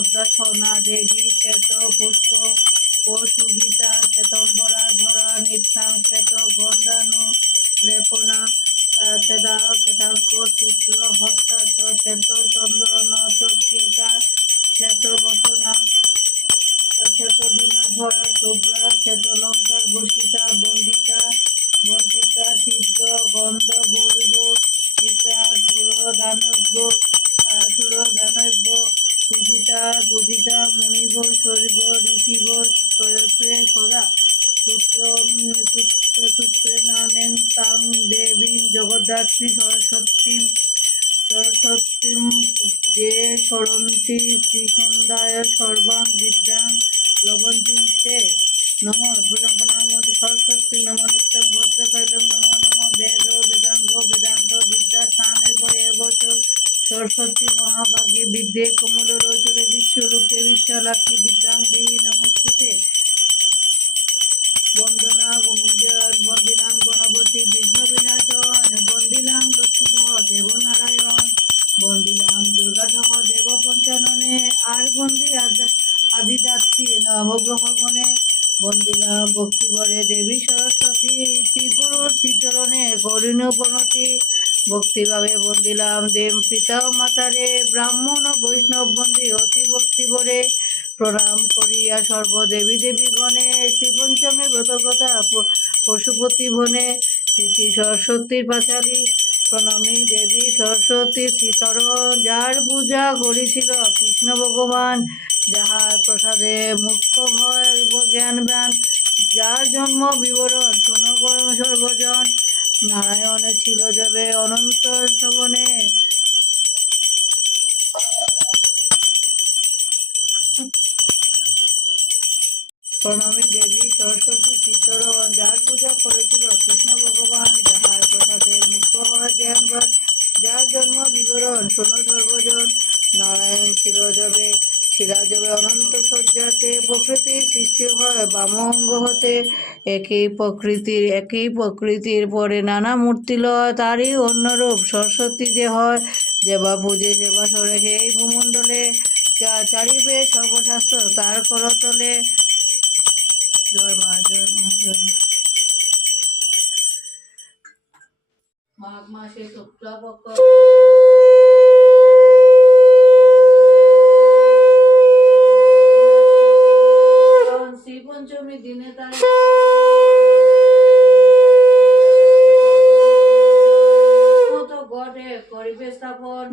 পদ্মাসনা দেবী শ্বেত পুষ্প ও সুবিতা শ্বেতম্বরা ধরা নিত্যাং শ্বেত গন্ধানু লেপনা শ্বেতাঙ্ক সূত্র হস্তাচ শ্বেত চন্দন চর্চিতা শ্বেত বসনা শ্বেত বিনা ধরা শুভ্রা শ্বেত লঙ্কার ভূষিতা বন্দিতা সিদ্ধ গন্ধ বৈব সীতা সুর দানব্য পূজিতা মুনিভ শৈব ঋষিব সদা সূত্রেণানেন তাং দেবীং জগদ্ধাত্রী সরস্বতীম যে সরন্তি শ্রীসন্ধ্যায় সর্বাং বিদ্যাং লবন্তীং তে নম প্রণামতি সরস্বতী নম নিত্যং ভদ্রকালং নম বেদ বেদাঙ্গ বেদান্ত বিদ্যা স্থানেব এব চ সরস্বতী মহাভাগে বিদ্যে কমললোচনে বিশ্বরূপে বিশ্বলক্ষ্মী বিদ্যাং দেহি নমস্তুতে বন্দিনাম গণপতি বিঘ্ন বিনাশন বন্দিনাম লক্ষ্মীসহ দেবনারায়ণ বন্দিনাম দুর্গাসহ দেব পঞ্চাননে আর বন্দি আদিদাত্রী নবগ্রহগণে বন্দিনাম ভক্তিবরে দেবী সরস্বতী শ্রীগুরু শ্রীচরণে গৌরীণ বনতি ভক্তিভাবে বন্দিলাম দেব পিতা ও মাতারে ব্রাহ্মণ ও বৈষ্ণব বন্দী অতি ভক্তিবরে প্রণাম করিয়া সর্বদেবী দেবীগণে শ্রীপঞ্চমী ব্রতকথা পশুপতি বনে শ্রী সরস্বতীর পাঁচালী প্রণামী দেবী সরস্বতী শ্রীচরণ যার পূজা করেছিল কৃষ্ণ ভগবান যাহার প্রসাদে মুখ্য হয় জ্ঞানবান যার জন্ম বিবরণ শুনো করম সর্বজন নারায়ণে ছিল যাবে অনন্ত স্তবনে প্রণামী দেবী সরস্বতী শ্রীচরণ যার পূজা করেছিল কৃষ্ণ ভগবান যাহার প্রসাদে মুখ্য হয় জ্ঞানবান যার জন্ম বিবরণ শোনো সর্বজন নারায়ণ শিলাজবে অনন্ত সজ্জাতে প্রকৃতির সৃষ্টি হয় বামঙ্গ হতে একই প্রকৃতির পরে নানা মূর্তি লয় তারই অন্যরূপ সরস্বতী যে হয় যেবা পূজে সেবা সরে এই ভূমণ্ডলে চারিবে সর্বশাস্ত্র তার করতলে জয় মা জয় মা জয় মা। মাঘ মাসে শুক্লাপক্ষ শ্রী পঞ্চমী দিনে তার ঘটে করিবে স্থাপন